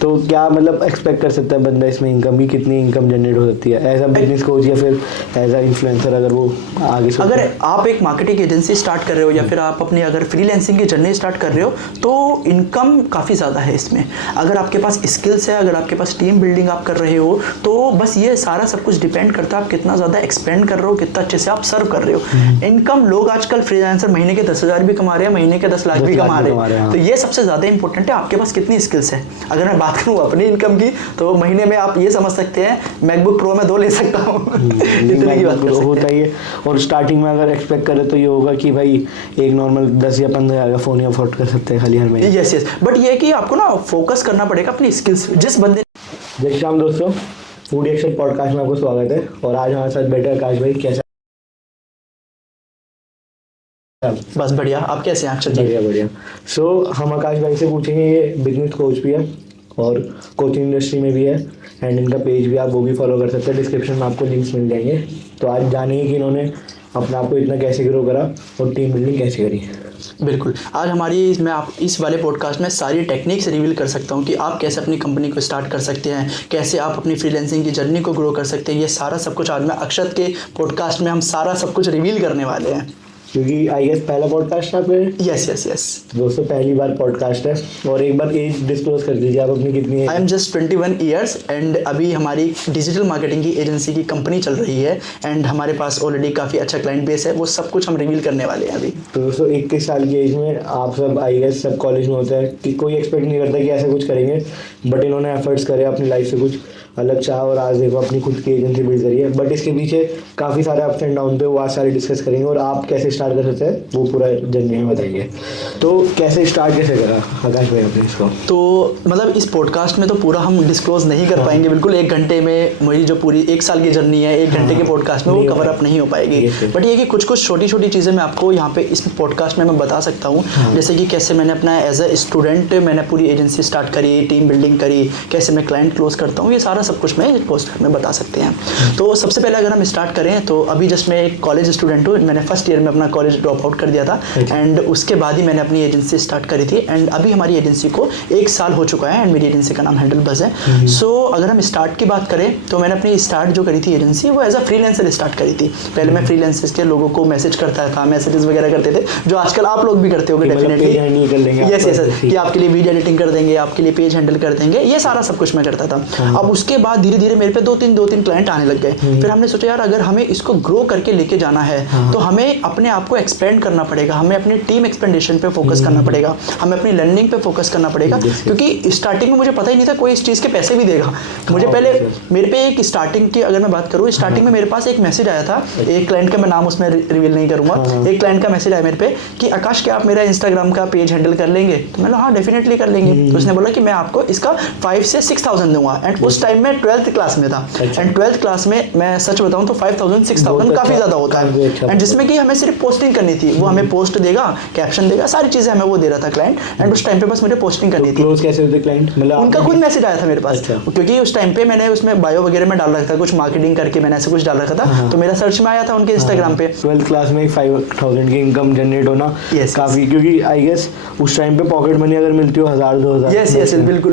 तो क्या मतलब एक्सपेक्ट कर सकता है बंदा इसमें इनकम की, कितनी इनकम जनरेट हो सकती है एज अ बिजनेस कोच या फिर एज अ इन्फ्लुएंसर, अगर वो आगे अगर आप एक मार्केटिंग एजेंसी स्टार्ट कर रहे हो या फिर आप अपनी अगर फ्रीलांसिंग की जर्नी स्टार्ट कर रहे हो तो इनकम काफ़ी ज़्यादा है इसमें। अगर आपके पास स्किल्स है, अगर आपके पास टीम बिल्डिंग आप कर रहे हो, तो बस ये सारा सब कुछ डिपेंड करता है आप कितना ज़्यादा एक्सपेंड कर रहे हो, कितना अच्छे से आप सर्व कर रहे हो। इनकम लोग आजकल फ्रीलांसर महीने के 10,000 भी कमा रहे हैं, महीने के 10 लाख भी कमा रहे हैं। तो ये सबसे ज़्यादा इंपॉर्टेंट है आपके पास कितनी स्किल्स है। अगर मैं बात करूँ अपनी इनकम की तो महीने में आप ये समझ सकते हैं मैकबुक प्रो में 2 ले सकता हूँ इतने की बात होता ही है। और स्टार्टिंग में अगर एक्सपेक्ट करें तो ये होगा कि भाई एक नॉर्मल 10 या 15 हज़ार का फ़ोन ही अफोर्ड कर सकते हैं खाली हर महीने। यस बट ये कि आपको ना फोकस करना पड़ेगा अपनी स्किल्स। जिस बंदे जय शाम दोस्तों, फूड एक्शन पॉडकास्ट में आपको स्वागत है। और आज हमारे साथ बैठे आकाश भाई। कैसा? बस बढ़िया, आप कैसे हैं अक्षत जी? बढ़िया। सो हम आकाश भाई से पूछेंगे, ये बिजनेस कोच भी है और कोचिंग इंडस्ट्री में भी है, एंड इनका पेज भी आप वो भी फॉलो कर सकते हैं, डिस्क्रिप्शन में आपको लिंक्स मिल जाएंगे। तो आज जानेंगे कि इन्होंने अपने आप को इतना कैसे ग्रो करा और टीम बिल्डिंग कैसे करी। बिल्कुल, आज मैं आप इस वाले पॉडकास्ट में सारी टेक्निक्स रिवील कर सकता हूँ कि आप कैसे अपनी कंपनी को स्टार्ट कर सकते हैं, कैसे आप अपनी फ्रीलांसिंग की जर्नी को ग्रो कर सकते हैं। ये सारा सब कुछ आज मैं अक्षत के पॉडकास्ट में हम सारा सब कुछ रिवील करने वाले हैं। क्योंकि आई गेस पहला पॉडकास्ट है आपका। यस दोस्तों, पहली बार पॉडकास्ट है। और एक बार एज डिस्क्लोज कर दीजिए आप अपनी, कितनी है? I am just 21 years and अभी हमारी डिजिटल मार्केटिंग की एजेंसी की कंपनी चल रही है एंड हमारे पास ऑलरेडी काफ़ी अच्छा क्लाइंट बेस है। वो सब कुछ हम रिवील करने वाले हैं अभी। तो दोस्तों, 21 साल की एज में आप सब आई गेस सब कॉलेज में होता है कि कोई एक्सपेक्ट नहीं करता कि ऐसा कुछ करेंगे, बट इन्होंने एफर्ट्स करे अपनी लाइफ से कुछ अलग चाह और आज देखो अपनी खुद की एजेंसी बिल्ड करी है। बट इसके पीछे काफ़ी सारे अप्स एंड डाउन थे, वो आज सारे डिस्कस करेंगे और आप कैसे स्टार्ट कर सकते हैं वो पूरा जर्नी में बताएंगे। तो कैसे स्टार्ट कैसे करा आकाश भाई आपने इसको? तो मतलब इस पॉडकास्ट में तो पूरा हम डिस्क्लोज नहीं कर पाएंगे बिल्कुल। 1 घंटे में मेरी जो पूरी 1 साल की जर्नी है 1 घंटे के पॉडकास्ट में वो कवर अप नहीं हो पाएगी। बट ये कि कुछ छोटी छोटी चीज़ें मैं आपको यहाँ पे इस पॉडकास्ट में मैं बता सकता हूँ। जैसे कि कैसे मैंने अपना एज अ स्टूडेंट मैंने पूरी एजेंसी स्टार्ट करी, टीम बिल्डिंग करी, कैसे मैं क्लाइंट क्लोज करता हूँ, ये सारा सब कुछ मैं इस पोस्ट में बता सकते हैं। तो सबसे पहले अगर हम स्टार्ट करें तो अभी जस्ट मैं एक कॉलेज स्टूडेंट हूँ। मैंने फर्स्ट ईयर में अपना कॉलेज ड्रॉप आउट कर दिया था एंड उसके बाद ही मैंने अपनी एजेंसी स्टार्ट करी थी एंड अभी हमारी एजेंसी को 1 साल हो चुका है एंड मेरी एजेंसी का नाम हैंडल बज़ है। सो अगर हम स्टार्ट की बात करें तो मैंने अपनी स्टार्ट जो करी थी एजेंसी वो एज अ फ्रीलांसर स्टार्ट करी थी। पहले मैं फ्रीलांसर्स के लोगों को मैसेज करता था, मैसेजेस वगैरह करते थे जो आजकल आप लोग भी करते होंगे डेफिनेटली। यस कि आपके लिए वीडियो एडिटिंग कर देंगे, आपके लिए पेज हैंडल कर देंगे, ये सारा सब कुछ मैं करता था। अब उसके बाद धीरे धीरे मेरे पे 2-3 क्लाइंट आने लग गए। फिर हमने सोचा यार अगर हमें इसको ग्रो करके लेके जाना है तो हमें अपने आप को एक्सपेंड करना पड़ेगा, हमें अपनी टीम एक्सपेंडेशन पे फोकस करना पड़ेगा, हमें अपनी लर्निंग पे फोकस करना पड़ेगा। क्योंकि स्टार्टिंग में मुझे पता ही नहीं था कोई इस चीज़ के पैसे भी देगा। मुझे पहले मेरे पे एक स्टार्टिंग की अगर मैं बात करूँ, स्टार्टिंग में मेरे पास एक मैसेज आया था, एक क्लाइंट का मैं नाम उसमें रिवील नहीं करूँगा, एक क्लाइंट का मैसेज आया मेरे पे कि आकाश क्या आप मेरा इंस्टाग्राम का पेज हैंडल कर लेंगे? तो मैंने हाँ डेफिनेटली कर लेंगे। तो उसने बोला कि मैं आपको इसका 5 से 6,000 दूंगा एंड उस टाइम में 12th क्लास में था एंड 12th क्लास में मैं सच बताऊं तो 5,000 6,000 काफ़ी ज़्यादा होता है एंड जिसमें कि हमें सिर्फ पोस्टिंग करनी थी। वो हमें पोस्ट देगा, कैप्शन देगा, सारी चीज़ें हमें वो दे रहा था क्लाइंट एंड उस टाइम पे बस मुझे पोस्टिंग करनी थी। क्लोज कैसे होते क्लाइंट? मतलब उनका खुद मैसेज आया था मेरे पास क्योंकि उस टाइम पे मैंने उसमें बायो वगैरह में डाल रखा था, कुछ मार्केटिंग करके मैंने ऐसे कुछ डाल रखा था तो मेरा सर्च में आया था उनके इंस्टाग्राम पे। 12th क्लास में 5,000 की इनकम जनरेट होना काफ़ी, क्योंकि आई गेस उस टाइम पे पॉकेट मनी अगर मिलती हो 1,000-2,000। यस बिल्कुल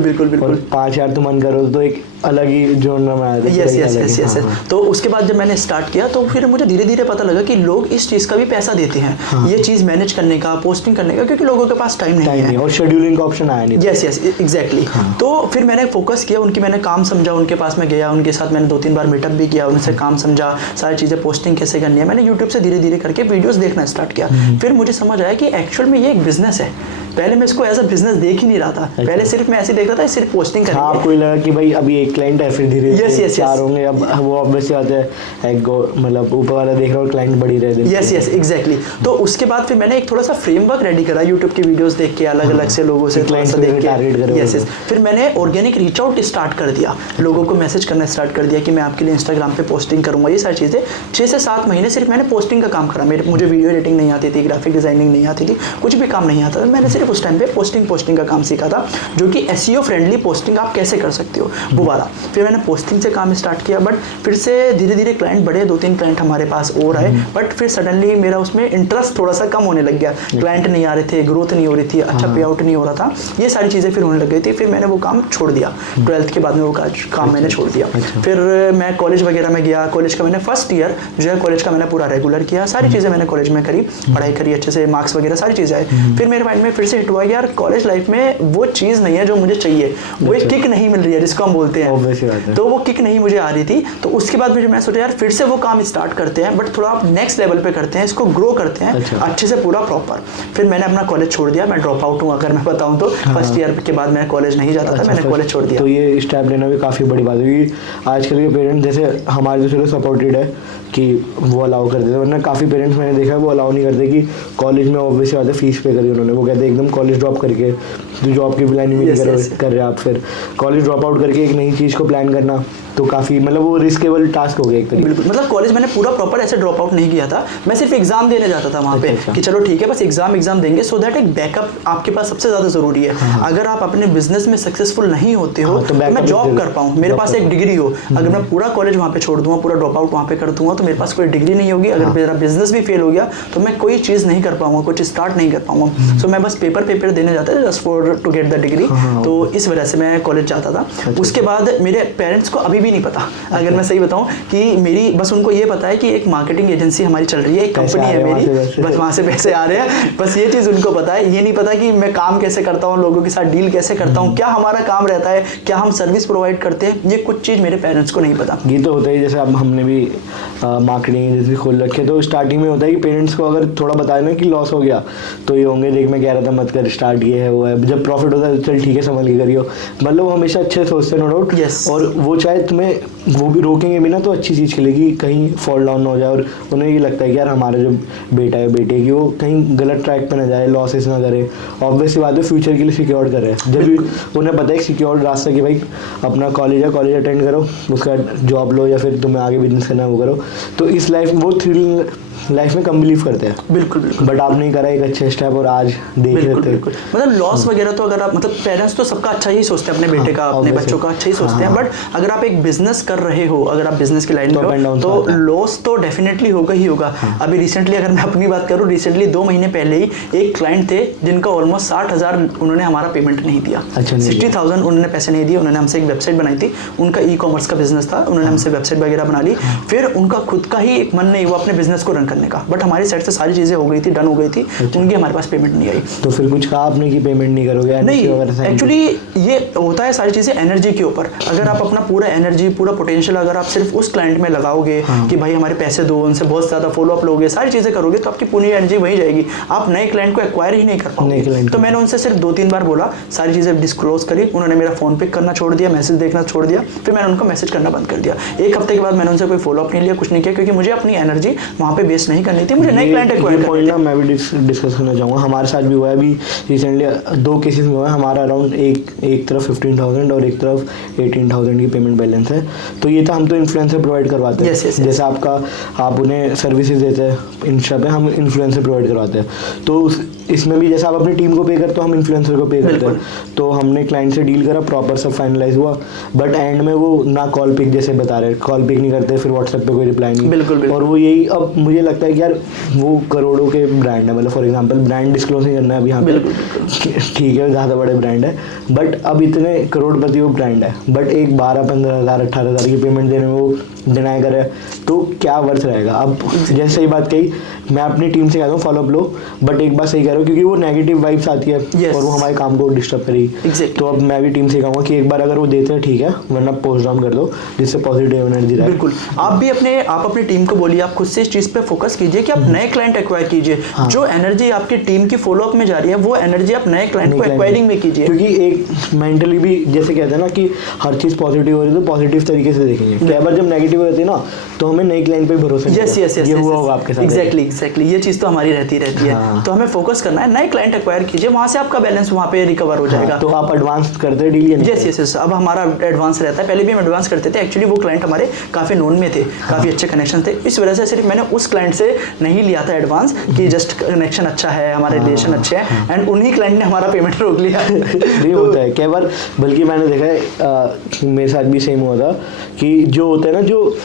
5,000 तुम मन करो तो एक अलग ही जोन में आया था। यस। तो उसके बाद जब मैंने स्टार्ट किया तो फिर मुझे धीरे धीरे पता लगा कि लोग इस चीज़ का भी पैसा देते हैं, ये चीज़ मैनेज करने का, पोस्टिंग करने का, क्योंकि लोगों के पास टाइम नहीं है और शेड्यूलिंग का ऑप्शन आया नहीं। Yes exactly. तो फिर मैंने फोकस किया, उनकी मैंने काम समझा, उनके पास में गया, उनके साथ मैंने 2-3 बार मीटअप भी किया, उनसे काम समझा, सारी चीज़ें पोस्टिंग कैसे करनी है। मैंने यूट्यूब से धीरे धीरे करके वीडियोस देखना स्टार्ट किया। फिर मुझे समझ आया कि एक्चुअल में ये एक बिजनेस है। पहले मैं इसको एज अ बिजनेस देख ही नहीं रहा था। पहले सिर्फ मैं ऐसे देख रहा था सिर्फ पोस्टिंग करनी है। आपको लगा कि भाई अभी एक क्लाइंट है, फिर धीरे धीरे चार होंगे, अब वो ऑब्वियस बात है मतलब ऊपर वाला देख रहा हूँ क्लाइंट बढ़ी रहे। Yes exactly. तो उसके बाद फिर मैंने एक थोड़ा सा फ्रेमवर्क रेडी करा यूट्यूब की वीडियोस देख के, अलग अलग से लोगों से क्लाइंट देख के। यस फिर मैंने ऑर्गेनिक रीच आउट स्टार्ट कर दिया, लोगों को मैसेज करना स्टार्ट कर दिया कि मैं आपके लिए इंस्टाग्राम पे पोस्टिंग करूंगा। ये सारी चीज़ें 6 से 7 महीने सिर्फ मैंने पोस्टिंग का काम करा। मुझे वीडियो एडिटिंग नहीं आती थी, ग्राफिक डिजाइनिंग नहीं आती थी, कुछ भी काम नहीं आता था। मैंने सिर्फ उस टाइम पे पोस्टिंग का काम सीखा था, जो कि एसईओ फ्रेंडली पोस्टिंग आप कैसे कर सकते हो वो बात। था। फिर मैंने पोस्टिंग से काम स्टार्ट किया, बट फिर से धीरे धीरे क्लाइंट बढ़े, 2-3 क्लाइंट हमारे पास और आए, बट फिर सडनली मेरा उसमें इंटरेस्ट थोड़ा सा कम होने लग गया, क्लाइंट नहीं आ रहे थे, ग्रोथ नहीं हो रही थी, अच्छा पे आउट नहीं हो रहा था, ये सारी चीज़ें फिर होने लग गई थी। फिर मैंने वो काम छोड़ दिया, 12th के बाद में वो काम मैंने छोड़ दिया। फिर मैं कॉलेज वगैरह में गया, कॉलेज का मैंने फर्स्ट ईयर जो है कॉलेज का मैंने पूरा रेगुलर किया, सारी चीज़ें मैंने कॉलेज में करी, पढ़ाई करी अच्छे से, मार्क्स वगैरह सारी चीज़ें आए। फिर मेरे माइंड में फिर से हिट हुआ यार कॉलेज लाइफ में वो चीज़ नहीं है जो मुझे चाहिए, वो एक किक नहीं मिल रही है जिसको हम बोलते हैं, तो वो किक नहीं मुझे आ रही थी। तो उसके बाद मुझे मैं सोचा यार फिर से वो काम स्टार्ट करते हैं, बट थोड़ा नेक्स्ट लेवल पे करते हैं, इसको ग्रो करते हैं अच्छे से पूरा प्रॉपर। फिर मैंने अपना कॉलेज छोड़ दिया, मैं ड्रॉप आउट हूँ अगर मैं बताऊँ तो, फर्स्ट ईयर के बाद मैं कॉलेज नहीं जाता था, मैंने कॉलेज छोड़ दिया। तो ये स्टेप लेना भी काफ़ी बड़ी बात है, आजकल के पेरेंट्स जैसे हमारे तो चलो सपोर्टेड है कि वो अलाउ कर देते, वरना काफ़ी पेरेंट्स मैंने देखा है वो अलाउ नहीं करते कि कॉलेज में ऑब्वियसली बात है फीस पे करी उन्होंने, वो कहते हैं एकदम कॉलेज ड्रॉप करके जो जॉब की प्लानिंग भी कर रहे हैं आप, फिर कॉलेज ड्रॉप आउट करके एक नई चीज़ को प्लान करना तो काफ़ी मतलब वो रिस्केबल टास्क हो गया एक तरीके। बिल्कुल, मतलब कॉलेज मैंने पूरा प्रॉपर ऐसे ड्रॉप आउट नहीं किया था, मैं सिर्फ एग्जाम देने जाता था वहाँ पे कि चलो ठीक है बस एग्जाम देंगे, सो दैट एक बैकअप आपके पास सबसे ज़्यादा ज़रूरी है। अगर आप अपने बिजनेस में सक्सेसफुल नहीं होते हो तो मैं जॉब कर पाऊँ, मेरे पास एक डिग्री हो। अगर मैं पूरा कॉलेज वहाँ पे छोड़ दूंगा, पूरा ड्रॉप आउट वहाँ पे कर दूंगा, तो मेरे पास कोई डिग्री नहीं होगी, अगर मेरा बिजनेस भी फेल हो गया तो मैं कोई चीज़ नहीं कर पाऊंगा, कुछ स्टार्ट नहीं कर पाऊंगा। सो मैं बस पेपर देने जाता था just for to get the degree, तो इस वजह से मैं कॉलेज जाता था। उसके बाद मेरे पेरेंट्स को अभी भी नहीं पता, अगर मैं सही बताऊं कि मेरी बस उनको ये पता है कि एक मार्केटिंग एजेंसी हमारी चल रही है, एक कंपनी है मेरी, बस वहाँ से पैसे आ रहे हैं, बस ये चीज़ उनको पता है। ये नहीं पता कि मैं काम कैसे करता हूँ, लोगों के साथ डील कैसे करता हूँ, क्या हमारा काम रहता है, क्या हम सर्विस प्रोवाइड करते हैं, ये कुछ चीज़ मेरे पेरेंट्स को नहीं पता। ये तो होता है, जैसे अब हमने भी मार्केटिंग एजेंसी खोल रखे, तो स्टार्टिंग में होता है कि पेरेंट्स को अगर थोड़ा बताए ना कि लॉस हो गया तो ये होंगे, देख मैं कह रहा था मत कर, स्टार्ट ये है वो है, जब प्रॉफिट होता है चल ठीक है संभल के करियो, मतलब वो हमेशा अच्छे से सोचते हैं, नो डाउट। और वो चाहे तुम्हें वो भी रोकेंगे भी ना तो अच्छी चीज़ के लिए कि कहीं फॉल डाउन ना हो जाए, और उन्हें ये लगता है कि यार हमारा जो बेटा है बेटी है कि वो कहीं गलत ट्रैक पे ना जाए, लॉसेस ना करे, ऑब्वियसली बात है फ्यूचर के लिए सिक्योर कर रहे हैं। जब भी उन्हें पता है सिक्योर रास्ता कि भाई अपना कॉलेज अटेंड करो, उसका जॉब लो या फिर तुम्हें आगे बिजनेस करना वो करो, तो इस लाइफ में वो थ्रिल लाइफ में कम बिलीव करते हैं। बिल्कुल बिल्कुल। बट आपने करा एक अच्छे स्टेप और आज देख लेते हैं, मतलब लॉस वगैरह तो अगर आप मतलब पेरेंट्स तो सबका अच्छा ही सोचते हैं, अपने बेटे का अपने बच्चों का अच्छा ही सोचते हैं, बट अगर आप एक बिजनेस कर रहे हो, अगर आप बिजनेस की लाइन में हो तो लॉस तो डेफिनेटली होगा ही होगा। अभी रिसेंटली अगर मैं अपनी बात करूँ, रिसेंटली 2 महीने पहले ही एक क्लाइंट थे जिनका ऑलमोस्ट 60,000 उन्होंने हमारा पेमेंट नहीं दिया, 60,000 उन्होंने पैसे नहीं दिए। उन्होंने हमसे एक वेबसाइट बनाई थी, उनका ई-कॉमर्स का बिजनेस था, उन्होंने हमसे वेबसाइट वगैरह बना ली, फिर उनका खुद का ही एक मन नहीं हुआ अपने बिजनेस को रन करने का, बट हमारी साइड से सारी चीज़ें हो गई थी, डन हो गई थी, उनकी हमारे पास पेमेंट नहीं आई। तो फिर कुछ कहा आपने कि पेमेंट नहीं करोगे? नहीं, एक्चुअली ये होता है सारी चीज़ें एनर्जी के ऊपर। अगर आप अपना पूरा एनर्जी पूरा पोटेंशियल अगर आप सिर्फ उस क्लाइंट में लगाओगे कि भाई हमारे पैसे दो, उनसे बहुत ज़्यादा फॉलोअप लोगे, सारी चीज़ें करोगे, तो आपकी पूरी एनर्जी वहीं जाएगी, आप नए क्लाइंट को एक्वायर ही नहीं कर पाओगे। तो मैंने उनसे सिर्फ 2-3 बार बोला, सारी चीज़ें डिस्क्लोज करी, उन्होंने मेरा फ़ोन पिक करना छोड़ दिया, मैसेज देखना छोड़ दिया, फिर मैंने उनको मैसेज करना बंद कर दिया। 1 हफ्ते के बाद मैंने उनसे कोई फॉलोअप नहीं लिया, कुछ नहीं किया, क्योंकि मुझे अपनी एनर्जी वहाँ पे वेस्ट नहीं करनी थी, मुझे नए क्लाइंट एक्वायर करने थे। मैं भी डिस्कस करना चाहूँगा, हमारे साथ भी हुआ है, अभी रिसेंटली 2 केसेस में हुआ है। हमारा अराउंड एक तरफ 15,000 और एक तरफ 18,000 की पेमेंट बैलेंस है। तो ये था, हम तो इन्फ्लुएंसर प्रोवाइड करवाते हैं, जैसे आप उन्हें सर्विसेज देते हैं इंस्टा पे, हम इन्फ्लुएंसर प्रोवाइड करवाते हैं। तो इसमें भी जैसे आप अपनी टीम को पे करते हो, हम इन्फ्लुएंसर को पे करते हैं। तो हमने क्लाइंट से डील करा, प्रॉपर सब फाइनलाइज हुआ, बट एंड में वो ना कॉल पिक जैसे बता रहे, कॉल पिक नहीं करते, फिर व्हाट्सएप पे कोई रिप्लाई नहीं। बिल्कुल। और वो यही, अब मुझे लगता है कि यार वो करोड़ों के ब्रांड है, मतलब फॉर एग्जांपल ब्रांड डिस्क्लोज नहीं करना है अभी यहाँ पे, ठीक है ज़्यादा बड़े ब्रांड है, बट अब इतने करोड़पति वो ब्रांड है, बट एक 12-15,000 18,000 की पेमेंट देने में वो डिनाई करे, तो क्या वर्थ रहेगा। अब जैसे ही बात कही, मैं अपनी टीम से कहता हूँ फॉलोअप लो, बट एक बात सही कह रहा हूँ, क्योंकि वो नेगेटिव वाइब्स आती है और वो हमारे काम को डिस्टर्ब करेगी। तो अब मैं भी टीम से कहूँगा कि एक बार अगर वो देते हैं ठीक है, वरना पोस्ट डाउन कर दो, जिससे पॉजिटिव एनर्जी रहे। बिल्कुल, आप भी अपनी टीम को बोलिए, आप खुद से इस चीज़ पे फोकस कीजिए कि आप नए क्लाइंट एक्वायर कीजिए। जो एनर्जी आपकी टीम की फॉलोअप में जा रही है, वो एनर्जी आप नए क्लाइंट को एक्वायरिंग में कीजिए, क्योंकि एक मेंटली भी जैसे कहते हैं ना कि हर चीज़ पॉजिटिव हो रही है तो पॉजिटिव तरीके से देखेंगे। कई बार जब नेगेटिव होती है ना, तो हमें नए क्लाइंट पे भरोसा नहीं। यस, ये हुआ होगा आपके साथ। एग्जैक्टली ये चीज़ तो हमारी रहती है। तो हमें फोकस करना है, नए क्लाइंट एक्वायर कीजिए, वहाँ से आपका बैलेंस वहाँ पे रिकवर हो जाएगा। तो आप एडवांस करते डील या नहीं? यस यस, अब हमारा एडवांस रहता है, पहले भी हम एडवांस करते थे। एक्चुअली वो क्लाइंट हमारे काफ़ी नोन में थे, काफ़ी अच्छे कनेक्शन थे, इस वजह से सिर्फ मैंने उस क्लाइंट से नहीं लिया था एडवांस कि जस्ट कनेक्शन अच्छा है, हमारे रिलेशन अच्छे हैं, एंड उन्हीं क्लाइंट ने हमारा पेमेंट रोक लिया। ये होता है कई बार, बल्कि मैंने देखा है मेरे साथ भी सेम हुआ था कि जो होता है ना, जो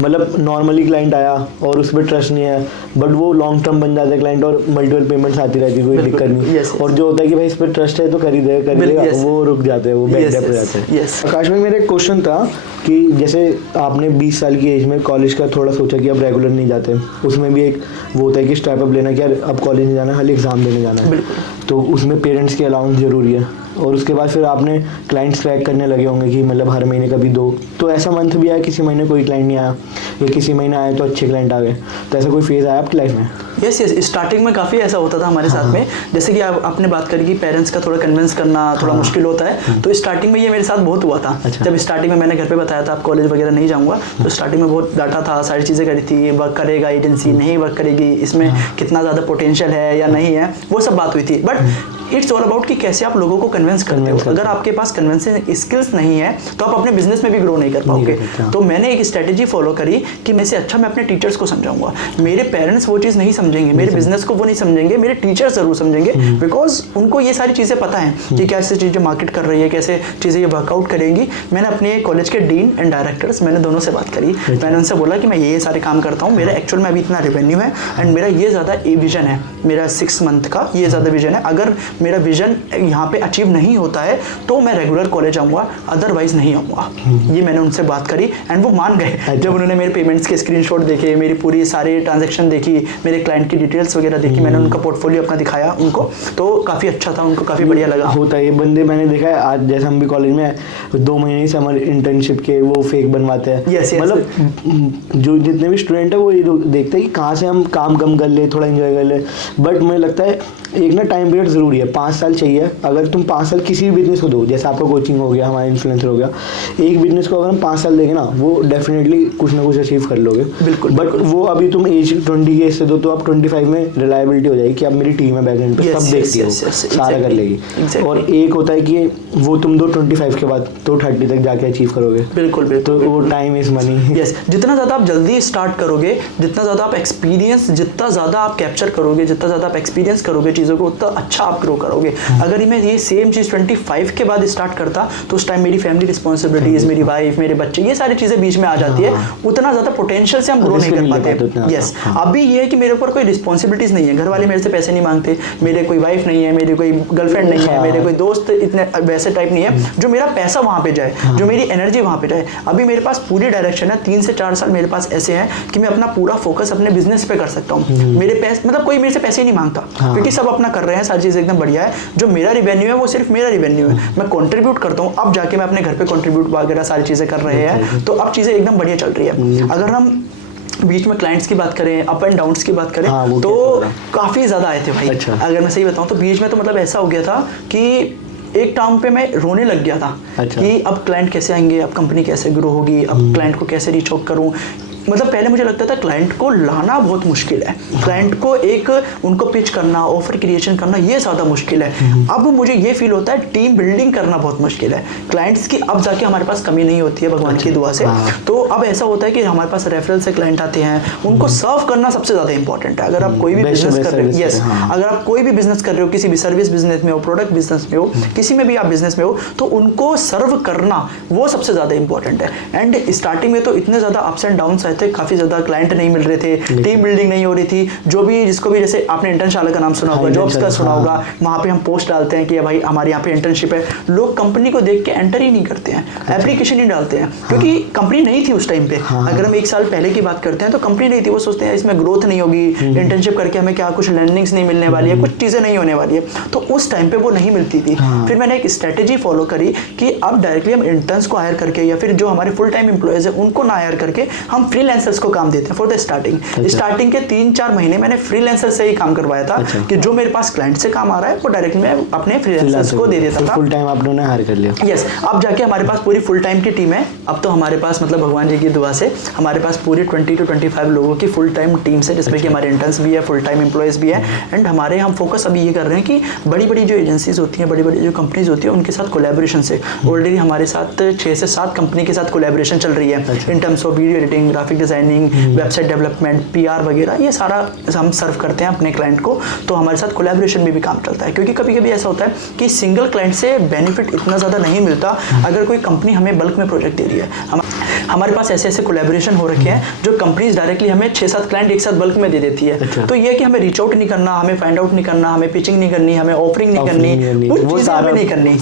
मतलब नॉर्मली क्लाइंट आया और उस पर ट्रस्ट नहीं है, बट वो लॉन्ग टर्म बन जाता है क्लाइंट और मल्टीपल पेमेंट्स आती रहती है, कोई दिक्कत नहीं। और जो होता है कि भाई इस पर ट्रस्ट है तो कर ही देगा, वो रुक जाते हैं, वो बैक डेप हो जाते हैं। आकाश भाई, मेरा एक क्वेश्चन था कि जैसे आपने 20 साल की एज में कॉलेज का थोड़ा सोचा कि अब रेगुलर नहीं जाते, उसमें भी एक वो होता है कि स्टेप अप लेना कि यार अब कॉलेज नहीं जाना, खाली एग्जाम देने जाना है, तो उसमें पेरेंट्स की अलाउंस जरूरी है, और उसके बाद फिर आपने क्लाइंट्स क्रैक करने लगे होंगे कि मतलब हर महीने कभी 2, तो ऐसा मंथ भी आया किसी महीने कोई क्लाइंट नहीं आया, या किसी महीने आए तो अच्छे क्लाइंट आ गए, तो ऐसा कोई फेज़ आया आपकी लाइफ में? यस यस, स्टार्टिंग में काफ़ी ऐसा होता था हमारे साथ में, जैसे कि आपने बात करी कि पेरेंट्स का थोड़ा कन्विंस करना थोड़ा मुश्किल होता है, तो स्टार्टिंग में ये मेरे साथ बहुत हुआ था। जब स्टार्टिंग में मैंने घर पे बताया था आप कॉलेज वगैरह नहीं जाऊँगा, तो स्टार्टिंग में बहुत डांटा था, सारी चीज़ें करी थी, वर्क करेगा एजेंसी, नहीं वर्क करेगी, इसमें कितना ज़्यादा पोटेंशियल है या नहीं है, वो सब बात हुई थी। बट इट्स ऑल अबाउट कि कैसे आप लोगों को कन्विंस करते हो। अगर आपके पास कन्विंसिंग स्किल्स नहीं है तो आप अपने बिजनेस में भी ग्रो नहीं कर पाओगे। तो मैंने एक स्ट्रेटेजी फॉलो करी कि मैं से अच्छा मैं अपने टीचर्स को समझाऊंगा। मेरे पेरेंट्स वो चीज़ नहीं समझेंगे, मेरे बिजनेस को वो नहीं समझेंगे, मेरे टीचर्स जरूर समझेंगे, बिकॉज उनको ये सारी चीज़ें पता है कि कैसे चीज़ें मार्केट कर रही है, कैसे चीज़ें ये वर्कआउट करेंगी। मैंने अपने कॉलेज के डीन एंड डायरेक्टर्स, मैंने दोनों से बात करी, मैंने उनसे बोला कि मैं ये सारे काम करता हूँ, मेरा एक्चुअल में अभी इतना रेवेन्यू है एंड मेरा ये ज़्यादा विजन है, मेरा 6 मंथ का ये ज़्यादा विजन है, अगर मेरा विजन यहाँ पे अचीव नहीं होता है तो मैं रेगुलर कॉलेज आऊँगा, अदरवाइज नहीं आऊँगा। ये मैंने उनसे बात करी एंड वो मान गए। जब उन्होंने मेरे पेमेंट्स के स्क्रीनशॉट देखे, मेरी पूरी सारी ट्रांजैक्शन देखी, मेरे क्लाइंट की डिटेल्स वगैरह देखी, मैंने उनका पोर्टफोलियो अपना दिखाया उनको, तो काफ़ी अच्छा था, उनको काफ़ी बढ़िया लगा। होता है ये बंदे, मैंने देखा है आज जैसे हम भी कॉलेज में 2 महीने समर इंटर्नशिप के वो फेक बनवाते हैं। मतलब जो जितने भी स्टूडेंट है वो ये देखते हैं कि कहाँ से हम काम कम कर ले, थोड़ा एंजॉय कर ले, बट मुझे लगता है एक ना टाइम पीरियड ज़रूरी है, 5 साल चाहिए। अगर तुम 5 साल किसी भी बिजनेस को दो, जैसे आपका कोचिंग हो गया, हमारा इन्फ्लुएंसर हो गया, एक बिजनेस को अगर हम 5 साल देंगे ना, वो डेफिनेटली कुछ ना कुछ अचीव कर लोगे। बिल्कुल। बट वो अभी तुम एज 20 के से दो तो आप 25 में रिलायबिलिटी हो जाएगी कि अब मेरी टीम है बैकएंड पे, सब देखती है, सारा कर लेगी। और एक होता है कि वो तुम दो 25 के बाद तो 30 तक जाके अचीव करोगे। बिल्कुल बिल्कुल। तो वो टाइम इज मनी। यस, जितना ज़्यादा आप जल्दी स्टार्ट करोगे, जितना ज़्यादा आप एक्सपीरियंस, जितना ज़्यादा आप कैप्चर करोगे, जितना ज़्यादा आप एक्सपीरियंस करोगे चीज़ों को, उतना अच्छा आप ग्रो करोगे। अगर मैं ये सेम चीज़ 25 के बाद स्टार्ट करता तो उस टाइम मेरी फैमिली रिस्पॉन्सिबिलिटीज, मेरी वाइफ, मेरे बच्चे, ये सारी चीज़ें बीच में आ जाती है, उतना ज़्यादा पोटेंशियल से हम ग्रो नहीं कर पाते। यस, अभी ये है कि मेरे ऊपर कोई रिस्पॉन्सिबिलिटीज नहीं है, घर वाले मेरे से पैसे नहीं मांगते, मेरे कोई वाइफ नहीं है, मेरी कोई गर्लफ्रेंड नहीं है, मेरे कोई दोस्त इतने वैसे टाइप नहीं है जो मेरा पैसा वहाँ पे जाए, जो मेरी एनर्जी वहाँ पे जाए। अभी मेरे पास पूरी डायरेक्शन है, 3 से 4 साल मेरे पास ऐसे हैं कि मैं अपना पूरा फोकस अपने बिजनेस पे कर सकता हूँ। मेरे पैसे मतलब कोई मेरे से पैसे नहीं मांगता, क्योंकि सब अपना कर रहे हैं, सारी चीज़ एकदम बढ़िया है। जो मेरा रिवेन्यू है वो सिर्फ मेरा रिवेन्यू है, मैं कंट्रीब्यूट करता हूँ। अब जाके मैं अपने घर पे कंट्रीब्यूट वगैरह सारी चीज़ें कर रहे हैं, तो अब चीज़ें एकदम बढ़िया चल रही है। अगर हम बीच में क्लाइंट्स की बात करें, अप एंड डाउन्स की बात करें, तो काफ़ी ज़्यादा आए थे भाई। अच्छा। अगर मैं सही बताऊँ तो बीच में तो मतलब ऐसा हो गया था कि एक टाइम पे मैं रोने लग गया था। अच्छा। कि अब क्लाइंट कैसे आएंगे, अब कंपनी कैसे ग्रो होगी, अब क्लाइंट को कैसे रीच आउट करूँ। मतलब पहले मुझे लगता था क्लाइंट को लाना बहुत मुश्किल है, क्लाइंट को एक उनको पिच करना, ऑफर क्रिएशन करना, ये ज़्यादा मुश्किल है। अब मुझे ये फील होता है टीम बिल्डिंग करना बहुत मुश्किल है। क्लाइंट्स की अब जाके हमारे पास कमी नहीं होती है भगवान की दुआ से। तो अब ऐसा होता है कि हमारे पास रेफरल से क्लाइंट आते हैं, उनको सर्व करना सबसे ज़्यादा इंपॉर्टेंट है। अगर आप कोई भी बिजनेस कर रहे हो, यस, अगर आप कोई भी बिजनेस कर रहे हो, किसी भी सर्विस बिजनेस में हो, प्रोडक्ट बिजनेस में हो, किसी में भी आप बिजनेस में हो, तो उनको सर्व करना वो सबसे ज़्यादा इंपॉर्टेंट है। एंड स्टार्टिंग में तो इतने ज़्यादा अप्स एंड डाउन्स आए थे, काफ़ी ज़्यादा क्लाइंट नहीं मिल रहे थे, टीम बिल्डिंग नहीं हो रही थी। जो भी जिसको भी, जैसे आपने इंटर्नशाला का नाम सुना होगा, जॉब्स का सुना होगा, वहाँ पे हम पोस्ट डालते हैं कि भाई हमारे यहाँ पे इंटर्नशिप है, लोग कंपनी को देख के एंटर ही नहीं करते हैं, एप्लीकेशन ही डालते हैं, क्योंकि कंपनी नहीं थी उस टाइम पे। अगर हम 1 साल पहले की बात करते हैं तो कंपनी नहीं थी, वो सोचते हैं इसमें ग्रोथ नहीं होगी, इंटर्नशिप करके हमें क्या कुछ लर्निंग्स नहीं मिलने वाली है, कुछ चीज़ें नहीं होने वाली है, तो उस टाइम पे वो नहीं मिलती थी। फिर मैंने एक स्ट्रेटेजी फॉलो करी कि अब डायरेक्टली हम इंटर्न्स को हायर करके या फिर जो हमारे फुल टाइम एम्प्लॉयज़ है उनको ना हायर करके हम फ्रीलांसर्स को काम देते हैं फॉर द स्टार्टिंग। स्टार्टिंग के 3-4 महीने मैंने फ्रीलांसर से ही काम करवाया था कि जो मेरे पास क्लाइंट से काम आ रहा है वो डायरेक्ट मैं अपने फ्रीलांसर्स को दे देता था। फुल टाइम आप लोगों ने हायर कर लिया? यस, अब जाके हमारे पास पूरी फुल टाइम की टीम है। अब तो हमारे पास मतलब भगवान जी की दुआ से हमारे पास पूरी 20 to 25 लोगों की फुल टाइम टीम है, जिसमें कि हमारे इंटर्न्स भी है, फुल टाइम एम्प्लॉयज़ भी है। एंड हमारे हम फोकस अभी ये कर रहे हैं कि बड़ी बड़ी जो एजेंसीज होती हैं, बड़ी बड़ी जो कंपनीज होती है, उनके साथ कोलैबोरेशन से ऑलरेडी हमारे साथ 6 से 7 कंपनी के साथ कोलैबोरेशन चल रही है in terms of video editing, graphic designing, website development, PR वगैरह, ये सारा हम सर्व करते हैं अपने क्लाइंट को। तो हमारे साथ कोलैबोरेशन में भी काम चलता है, क्योंकि कभी कभी ऐसा होता है कि सिंगल क्लाइंट से बेनिफिट इतना ज़्यादा नहीं मिलता अगर कोई कंपनी हमें बल्क में प्रोजेक्ट दे रही है। हमारे पास ऐसे ऐसे कोलैबोरेशन हो रखे हैं जो कंपनीज डायरेक्टली हमें 6-7 क्लाइंट एक साथ बल्क में दे देती है। तो ये कि हमें रीच आउट नहीं करना, हमें फाइंड आउट नहीं करना, हमें पिचिंग नहीं करनी, हमें ऑफरिंग नहीं करनी, वो सारा नहीं करनी,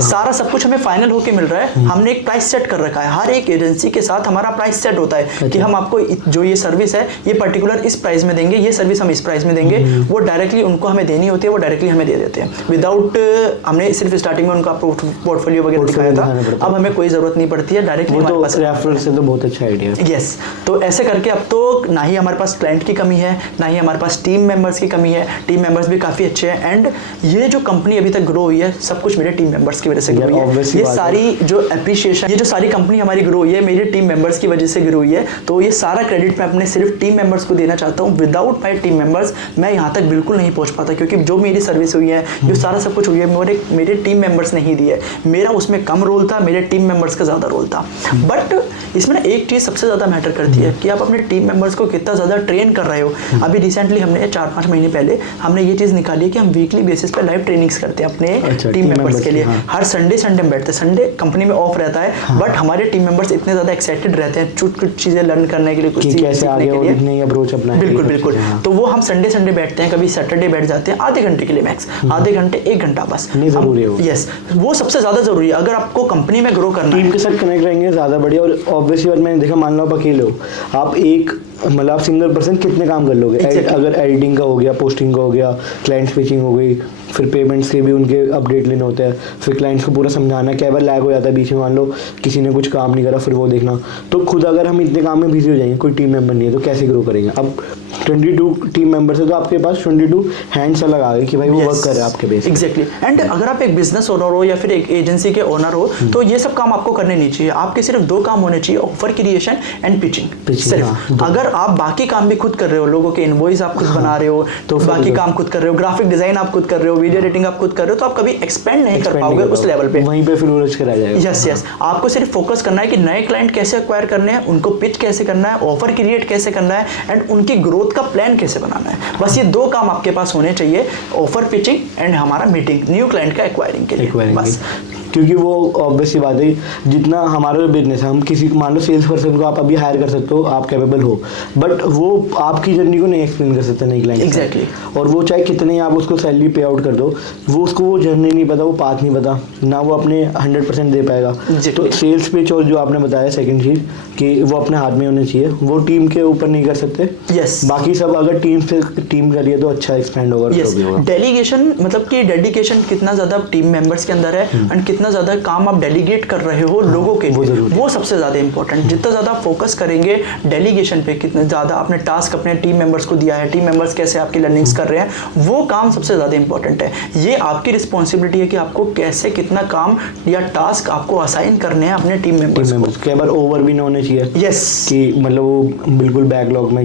सारा सब कुछ हमें फाइनल होके मिल रहा है। हमने एक प्राइस सेट कर रखा है, हर एक एजेंसी के साथ हमारा प्राइस सेट होता है कि हम आपको जो ये सर्विस है ये पर्टिकुलर इस प्राइस में देंगे, ये सर्विस हम इस प्राइस में देंगे। वो डायरेक्टली उनको हमें देनी होती है, वो डायरेक्टली हमें दे देते हैं विदाउट, हमने सिर्फ स्टार्टिंग में उनका पोर्टफोलियो वगैरह दिखाया था। अब हमें कोई जरूरत नहीं पड़ती है, डायरेक्टली हमारे पास रेफरल से तो बहुत अच्छा आइडिया है। यस, तो ऐसे करके अब तो ना ही हमारे पास क्लाइंट की कमी है, ना ही हमारे पास टीम मेंबर्स की कमी है। टीम मेंबर्स भी काफ़ी अच्छे हैं। एंड ये जो कंपनी अभी तक ग्रो हुई है सब कुछ मेरे टीम मेंबर्स की वजह से ग्रो हुई है। ये सारी जो एप्रिशिएशन, ये जो सारी कंपनी हमारी ग्रो हुई है मेरे टीम मेंबर्स की वजह से ग्रो हुई है। तो ये सारा क्रेडिट मैं अपने सिर्फ टीम मेंबर्स को देना चाहता हूँ। विदाउट माई टीम मेंबर्स मैं यहाँ तक बिल्कुल नहीं पहुँच पाता, क्योंकि जो मेरी सर्विस हुई है, जो सारा सब कुछ हुई है, मेरे टीम मेंबर्स ने ही दी है। मेरा उसमें कम रोल था, मेरे टीम मेंबर्स का ज़्यादा रोल था। बट इसमें ना एक चीज़ सबसे ज़्यादा मैटर करती है कि आप अपने टीम मेंबर्स को कितना ज़्यादा ट्रेन कर रहे हो। अभी रिसेंटली हमने 4-5 महीने पहले हमने ये चीज़ निकाली है कि हम वीकली बेसिस पे लाइव ट्रेनिंग्स करते हैं अपने टीम मेंबर्स के लिए। हर संडे में बैठते हैं। संडे कंपनी में ऑफ रहता है, बट हमारे टीम मेंबर्स इतने ज़्यादा एक्साइटेड रहते हैं कुछ चीज़ें लर्न करने के लिए, कुछ सीखने के लिए। बिल्कुल। तो वो हम संडे बैठते हैं, कभी सैटरडे बैठ जाते हैं आधे घंटे के लिए, मैक्स आधे घंटे 1 घंटा बस। जरूरी है। यस, वो सबसे ज़्यादा ज़रूरी है अगर आपको कंपनी में ग्रो करना है। टीम के साथ कनेक्ट रहेंगे ज़्यादा बढ़िया। और ऑब्वियसली बात मैंने देखा, मान लो आप अकेले हो, आप एक मतलब आप सिंगल पर्सन कितने काम कर लोगे। अगर एडिटिंग का हो गया, पोस्टिंग का हो गया, क्लाइंट पिचिंग हो गई, फिर पेमेंट्स के भी उनके अपडेट लेने होते हैं, फिर क्लाइंट्स को पूरा समझाना, क्या बार लैग हो जाता है बीच में, मान लो किसी ने कुछ काम नहीं करा फिर वो देखना। तो खुद अगर हम इतने काम में बिजी हो जाएंगे, कोई टीम मेंबर नहीं है, तो कैसे ग्रो करेंगे। अब 22 टीम मेंबर्स है तो आपके पास 22 हैंड्स अलग आ गए कि भाई वो वर्क कर रहा है आपके बेस। एग्जैक्टली। एंड अगर आप एक बिजनेस ओनर हो या फिर एक एजेंसी के ओनर हो तो ये सब काम आपको करने नहीं चाहिए। आपके सिर्फ 2 काम होने चाहिए, ऑफर क्रिएशन एंड पिचिंग। सिर्फ अगर आप बाकी काम भी खुद कर रहे हो, लोगों के इनवॉइस आप खुद बना रहे हो, तो बाकी काम खुद कर रहे हो, ग्राफिक डिजाइन आप खुद कर रहे हो, वीडियो एडिटिंग आप खुद कर रहे हो, तो आप कभी एक्सपेंड नहीं कर पाओगे उस लेवल पे। वहीं पे फिर उलझ कर आ जाएगा। यस, आपको सिर्फ फोकस करना है कि नए क्लाइंट कैसे एक्वायर करने हैं, उनको पिच कैसे करना है, ऑफर क्रिएट कैसे करना है, एंड उनकी ग्रोथ का प्लान कैसे बनाना है। बस ये 2 काम आपके पास होने चाहिए, ऑफर पिचिंग एंड हमारा मीटिंग न्यू क्लाइंट का एक्वायरिंग के लिए बस। क्योंकि वो ऑब्वियसली बात है, जितना हमारा जो बिजनेस है, हम किसी मान लो सेल्स पर्सन को आप अभी हायर कर सकते हो, आप कैपेबल हो, बट वो आपकी जर्नी को नहीं एक्सप्लेन कर सकते नई क्लाइंट। एग्जैक्टली। और वो चाहे कितने आप उसको सैलरी पे आउट कर दो, वो उसको वो जर्नी नहीं पता, वो पाथ नहीं पता, ना वो अपने 100% दे पाएगा। तो सेल्स पिच और जो आपने बताया सेकंड चीज कि वो अपने हाथ में होने चाहिए, वो टीम के ऊपर नहीं कर सकते। यस। बाकी सब अगर टीम करिए तो अच्छा एक्सपेंड होगा। डेलीगेशन मतलब कि डेडिकेशन कितना ज़्यादा टीम मेंबर्स के अंदर है एंड कितना ज़्यादा काम आप डेलीगेट कर रहे हो लोगों के लिए, वो सबसे ज़्यादा इंपॉर्टेंट। जितना ज़्यादा फोकस करेंगे डेलीगेशन पे, कितने ज़्यादा आपने टास्क अपने टीम मेंबर्स को दिया है, टीम मेंबर्स कैसे आपकी लर्निंग्स कर रहे हैं, वो काम सबसे ज़्यादा इंपॉर्टेंट है। ये आपकी रिस्पॉन्सिबिलिटी है कि आपको कैसे कितना काम या टास्क आपको असाइन करने हैं अपने टीम मेंबर्स को। कई बार ओवर भी ना होने चाहिए। यस, कि मतलब वो बिल्कुल बैकलॉग में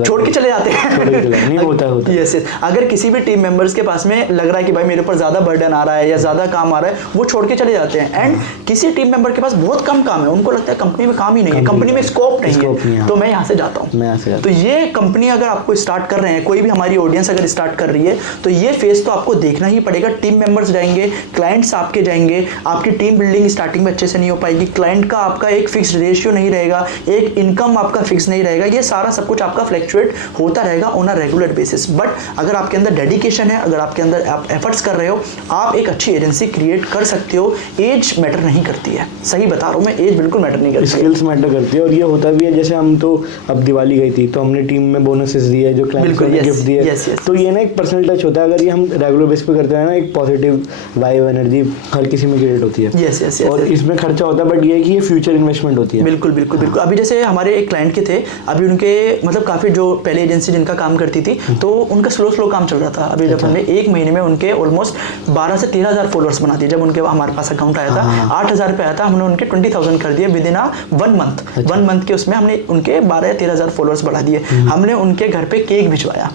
छोड़ के चले जाते हैं। नहीं होता। यस, अगर किसी भी टीम मेंबर्स के पास में लग रहा है कि भाई मेरे ऊपर ज़्यादा बर्डन आ रहा है या ज़्यादा काम आ रहा है, वो छोड़ के चले जाते हैं। एंड किसी टीम मेंबर के पास बहुत कम काम है, उनको लगता है कंपनी में काम ही नहीं है, कंपनी में स्कोप नहीं है, तो मैं यहाँ से जाता हूँ। तो ये कंपनी अगर आपको स्टार्ट कर रहे हैं, कोई भी हमारी ऑडियंस अगर स्टार्ट कर रही है, तो ये फेज तो आपको देखना ही पड़ेगा। टीम मेंबर्स जाएंगे, क्लाइंट्स आपके जाएंगे, आपकी टीम बिल्डिंग स्टार्टिंग में अच्छे से नहीं हो पाएगी, क्लाइंट का आपका एक फिक्स रेशियो नहीं रहेगा, एक इनकम आपका फिक्स नहीं रहेगा, ये सारा सब कुछ आपका फ्लक्चुएट होता रहेगा on a regular basis. But अगर आपके अंदर डेडिकेशन है, अगर आपके अंदर आप एफर्ट्स कर रहे हो, आप एक अच्छी एजेंसी क्रिएट कर सकते सकते हो, एज मैटर नहीं करती है। सही बता रहा हूँ मैं, एज बिल्कुल मैटर नहीं करती, स्किल्स मैटर करती है। और ये होता भी है, जैसे हम तो अब दिवाली गई थी तो हमने टीम में बोनसेस दिए, जो क्लाइंट्स को गिफ्ट दिए, तो ये ना एक पर्सनल टच होता है। अगर ये हम रेगुलर बेस पे करते हैं ना, एक पॉजिटिव वाइब एनर्जी हर किसी में क्रिएट होती है। यस। और इसमें खर्चा होता है, बट ये है कि ये फ्यूचर इन्वेस्टमेंट होती है। बिल्कुल। अभी जैसे हमारे एक क्लाइंट के थे, अभी उनके मतलब काफ़ी जो पहले एजेंसी जिनका काम करती थी, तो उनका स्लो काम चल रहा था। अभी जब हमने 1 महीने में उनके ऑलमोस्ट 12 से 13,000 फॉलोअर्स बना दिए। जब उनके हमारे पास अकाउंट आया था 8,000 पे आया था, हमने उनके 20,000 कर दिए विद इन 1 मंथ। 1 मंथ के उसमें हमने उनके 12 या 13,000 फॉलोअर्स बढ़ा दिए। हमने उनके घर पे केक भिजवाया,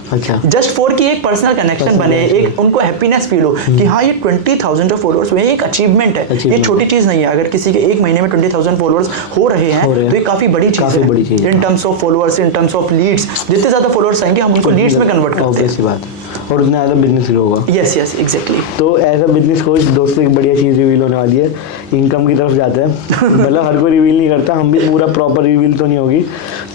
जस्ट फॉर कि एक पर्सनल कनेक्शन बने, एक उनको हैप्पीनेस फील हो कि हाँ ये 20,000 जो फॉलोअर्स हुए एक अचीवमेंट है, ये छोटी चीज़ नहीं है। अगर किसी के 1 महीने में 20,000 फॉलोअर्स हो रहे हैं तो ये काफ़ी बड़ी चीज़ है in terms of followers, in terms of leads. जितने ज़्यादा फॉलोअर्स आएंगे हम उनको लीड्स में कन्वर्ट करते हैं, बात, और उतना ज़्यादा बिजनेस ग्रो होगा। Yes exactly. तो एज अ बिजनेस कोच दोस्तों एक बढ़िया चीज़ रिवील होने वाली है, इनकम की तरफ जाते हैं। मतलब हर कोई रिवील नहीं करता, हम भी पूरा प्रॉपर रिवील तो नहीं होगी।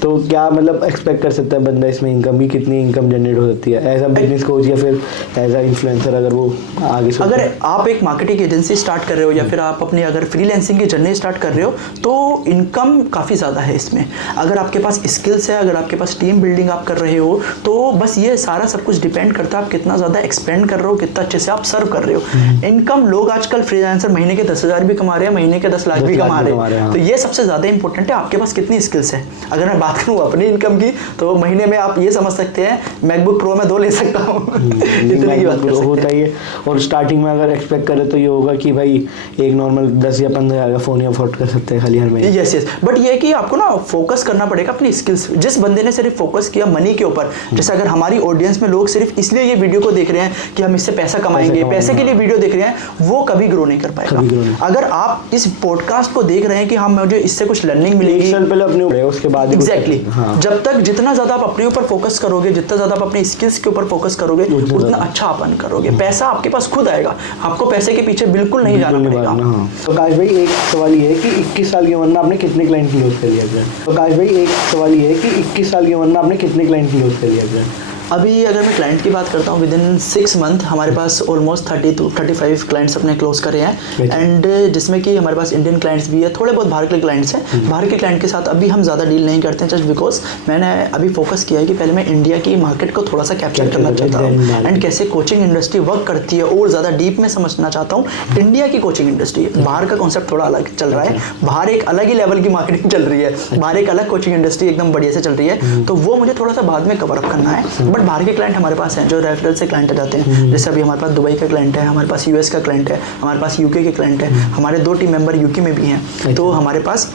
तो क्या मतलब एक्सपेक्ट कर सकता है बंदा इसमें इनकम की, कितनी इनकम जनरेट हो सकती है एज अ बिजनेस कोच या फिर एज अ इन्फ्लुएंसर, अगर वो आगे से? अगर आप एक मार्केटिंग एजेंसी स्टार्ट कर रहे हो या फिर आप अपनी अगर फ्रीलांसिंग की जर्नी स्टार्ट कर रहे हो, तो इनकम काफ़ी ज़्यादा है इसमें। अगर आपके पास स्किल्स है, अगर आपके पास टीम बिल्डिंग आप कर रहे हो, तो बस ये सारा सब कुछ डिपेंड करता है आप कितना ज़्यादा एक्सपेंड कर रहे हो, कितना अच्छे से आप सर्व कर रहे हो। इनकम लोग आजकल फ्रीलांसर महीने के 10,000 भी कमा रहे हैं, महीने के 10 लाख भी कमा रहे हैं। तो ये सबसे ज़्यादा इंपॉर्टेंट है आपके पास कितनी स्किल्स है। अगर मैं बात करूँ अपनी इनकम की, तो महीने में आप ये समझ सकते हैं मैकबुक प्रो में 2 ले सकता हूँ। इतने की बात होता ही है। और स्टार्टिंग में अगर एक्सपेक्ट करें तो ये होगा कि भाई एक नॉर्मल 10 या 15,000 का फ़ोन ही अफोर्ड कर सकते हैं खाली हर महीने। यस बट ये है कि आपको ना फोकस करना पड़ेगा अपनी स्किल्स। जिस बंदे ने सिर्फ फोकस किया मनी के ऊपर, जैसे अगर हमारी ऑडियंस में लोग सिर्फ इसलिए ये वीडियो को देख रहे हैं कि हम इससे पैसा कमाएंगे, पैसे के लिए वीडियो देख रहे हैं, वो कभी ग्रो नहीं कर पाएगा। अगर आप इस पॉडकास्ट को देख रहे हैं कि हम मुझे इससे कुछ लर्निंग मिलेगी, एक साल पहले अपने उसके बाद एग्जैक्टली जब तक जितना ज़्यादा आप अपने ऊपर फोकस करोगे, जितना ज़्यादा आप अपनी स्किल्स के ऊपर फोकस करोगे, उतना अच्छा अपन करोगे। पैसा आपके पास खुद आएगा, आपको पैसे के पीछे बिल्कुल नहीं जाना पड़ेगा। तो काश भाई एक सवाल ये है कि 21 साल की उम्र में आपने कितने क्लाइंट क्लोज कर लिया? तो काश भाई एक सवाल ये है कि 21 साल की उम्र में आपने कितने क्लाइंट क्लोज कर लिया? अभी अगर मैं क्लाइंट की बात करता हूँ, विद इन 6 मंथ हमारे पास ऑलमोस्ट 30 to 35 क्लाइंट्स अपने क्लोज करे हैं। एंड जिसमें कि हमारे पास इंडियन क्लाइंट्स भी है, थोड़े बहुत बाहर के क्लाइंट्स हैं। बाहर के क्लाइंट के साथ अभी हम ज़्यादा डील नहीं करते हैं, जस्ट बिकॉज मैंने अभी फोकस किया है कि पहले मैं इंडिया की मार्केट को थोड़ा सा कैप्चर करना चाहता हूँ एंड कैसे कोचिंग इंडस्ट्री वर्क करती है और ज़्यादा डीप में समझना चाहता हूँ। इंडिया की कोचिंग इंडस्ट्री, बाहर का कॉन्सेप्ट थोड़ा अलग चल रहा है, बाहर एक अलग ही लेवल की मार्केटिंग चल रही है, बाहर एक अलग कोचिंग इंडस्ट्री एकदम बढ़िया से चल रही है। तो वो मुझे थोड़ा सा बाद में कवर अप करना है। बट बाहर के क्लाइंट हमारे पास हैं जो रेफरल से क्लाइंट आ जाते हैं। जैसे अभी हमारे पास दुबई का क्लाइंट है, हमारे पास यूएस का क्लाइंट है, हमारे पास यूके के क्लाइंट है, हमारे 2 टीम मेंबर यूके में भी हैं। तो हमारे पास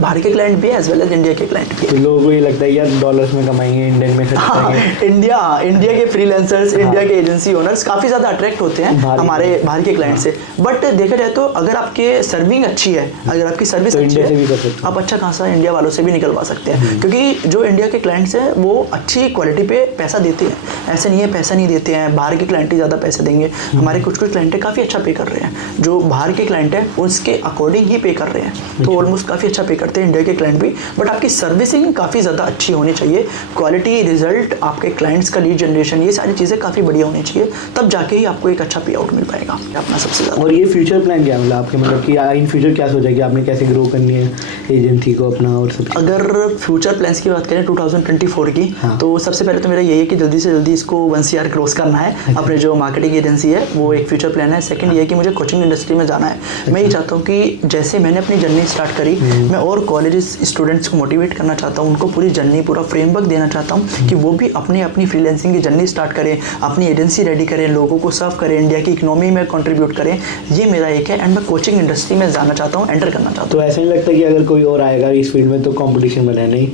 बाहर के क्लाइंट भी है एज वेल एज इंडिया के क्लाइंट भी। तो लोगों को ये लगता है यार डॉलर्स में कमाएंगे, इंडियन में खर्च करेंगे। इंडिया के फ्रीलांसर्स, इंडिया के एजेंसी ओनर्स काफ़ी ज़्यादा अट्रैक्ट होते हैं हमारे बाहर के क्लाइंट से। बट देखा जाए तो अगर आपके सर्विंग अच्छी है, अगर आपकी सर्विस तो अच्छी है, आप अच्छा खासा इंडिया वालों से भी निकलवा सकते हैं। क्योंकि जो इंडिया के क्लाइंट्स हैं वो अच्छी क्वालिटी पे पैसा देते हैं, ऐसे नहीं है पैसा नहीं देते हैं। बाहर के क्लाइंट ही ज़्यादा पैसे देंगे। हमारे कुछ क्लाइंट है काफ़ी अच्छा पे कर रहे हैं, जो बाहर के क्लाइंट है उसके अकॉर्डिंग ही पे कर रहे हैं, तो ऑलमोस्ट काफ़ी अच्छा पे करते हैं इंडिया के क्लाइंट भी। बट आपकी सर्विसिंग काफ़ी ज़्यादा अच्छी होनी चाहिए, क्वालिटी, रिजल्ट, आपके क्लाइंट्स का लीड जनरेशन, ये सारी चीज़ें काफ़ी बढ़िया होनी चाहिए, तब जाके ही आपको एक अच्छा पे आउट मिल पाएगा अपना सबसे ज़्यादा। और ये फ्यूचर प्लान क्या है मतलब आपके, मतलब कि इन फ्यूचर क्या सोचा कि आपने कैसे ग्रो करनी है एजेंसी को अपना और सब? अगर फ्यूचर प्लान्स की बात करें 2024 की, तो सबसे पहले तो मेरा यही है कि जल्दी से जल्दी इसको 1 CR क्रॉस करना है। अपने जो मार्केटिंग एजेंसी है वो एक फ्यूचर प्लान है। सेकंड ये है कि मुझे कोचिंग इंडस्ट्री में जाना है। मैं ये चाहता हूँ कि जैसे मैंने अपनी जर्नी स्टार्ट करी, मैं और कॉलेजेस स्टूडेंट्स को मोटिवेट करना चाहता हूँ, उनको पूरी जर्नी, पूरा फ्रेमवर्क देना चाहता हूँ कि वो भी अपनी फ्रीलांसिंग की जर्नी स्टार्ट करें, अपनी एजेंसी रेडी करें, लोगों को सर्व करें, इंडिया की इकोनॉमी में कंट्रीब्यूट करें। ये मेरा एक है। एंड मैं कोचिंग इंडस्ट्री में जाना चाहता हूँ, एंटर करना चाहता हूँ। तो ऐसा नहीं लगता कि अगर कोई और आएगा इस फील्ड में तो कंपटीशन बना है? नहीं,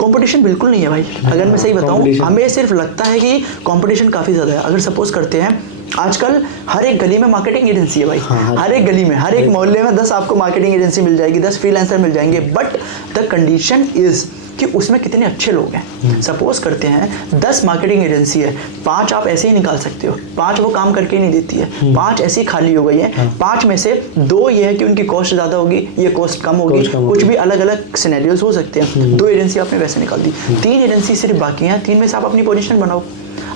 कंपटीशन बिल्कुल नहीं है भाई। अगर मैं सही बताऊँ, हमें सिर्फ लगता है कि कंपटीशन काफ़ी ज़्यादा है। अगर सपोज करते हैं आजकल हर एक गली में मार्केटिंग एजेंसी है भाई। हर एक गली में, हर एक मोहल्ले में 10 आपको मार्केटिंग एजेंसी मिल जाएगी, 10 फ्रीलांसर मिल जाएंगे। बट द कंडीशन इज कि उसमें कितने अच्छे लोग हैं। सपोज करते हैं 10 मार्केटिंग एजेंसी है, 5 आप ऐसे ही निकाल सकते हो, 5 वो काम करके ही नहीं देती है, 5 ऐसी खाली हो गई है। 5 में से 2 ये है कि उनकी कॉस्ट ज़्यादा होगी, ये कॉस्ट कम होगी, कुछ भी अलग अलग सिनेरियोज हो सकते हैं। 2 एजेंसी आपने वैसे निकाल दी, 3 एजेंसी सिर्फ बाकी हैं। 3 में से आप अपनी पोजीशन बनाओ।